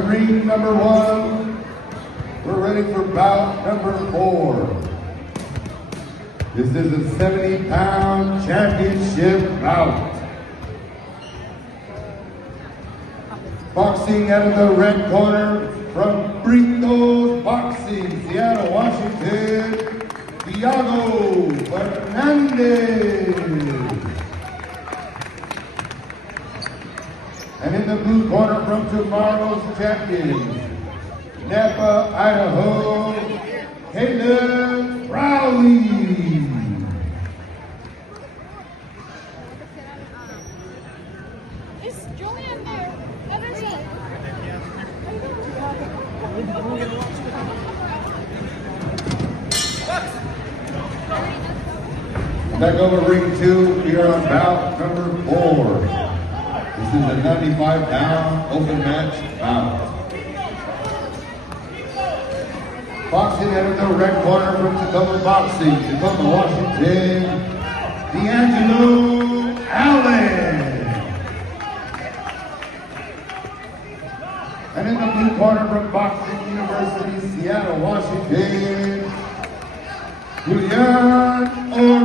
Ring number 1. We're ready for bout number 4. This is a 70-pound championship bout. Boxing out of the red corner from Britos Boxing, Seattle, Washington, Thiago Fernandez. And in the blue corner from tomorrow's champion, Napa, Idaho, Caleb Rowley. Is Julian there? Let her see. Back over ring 2, we are on bout number 4. This is a 95-pound open match bout. Boxing out of the red corner from Tacoma Boxing, Tacoma, Washington, D'Angelo Allen. And in the blue corner from Boxing University, Seattle, Washington, Julian Ortiz.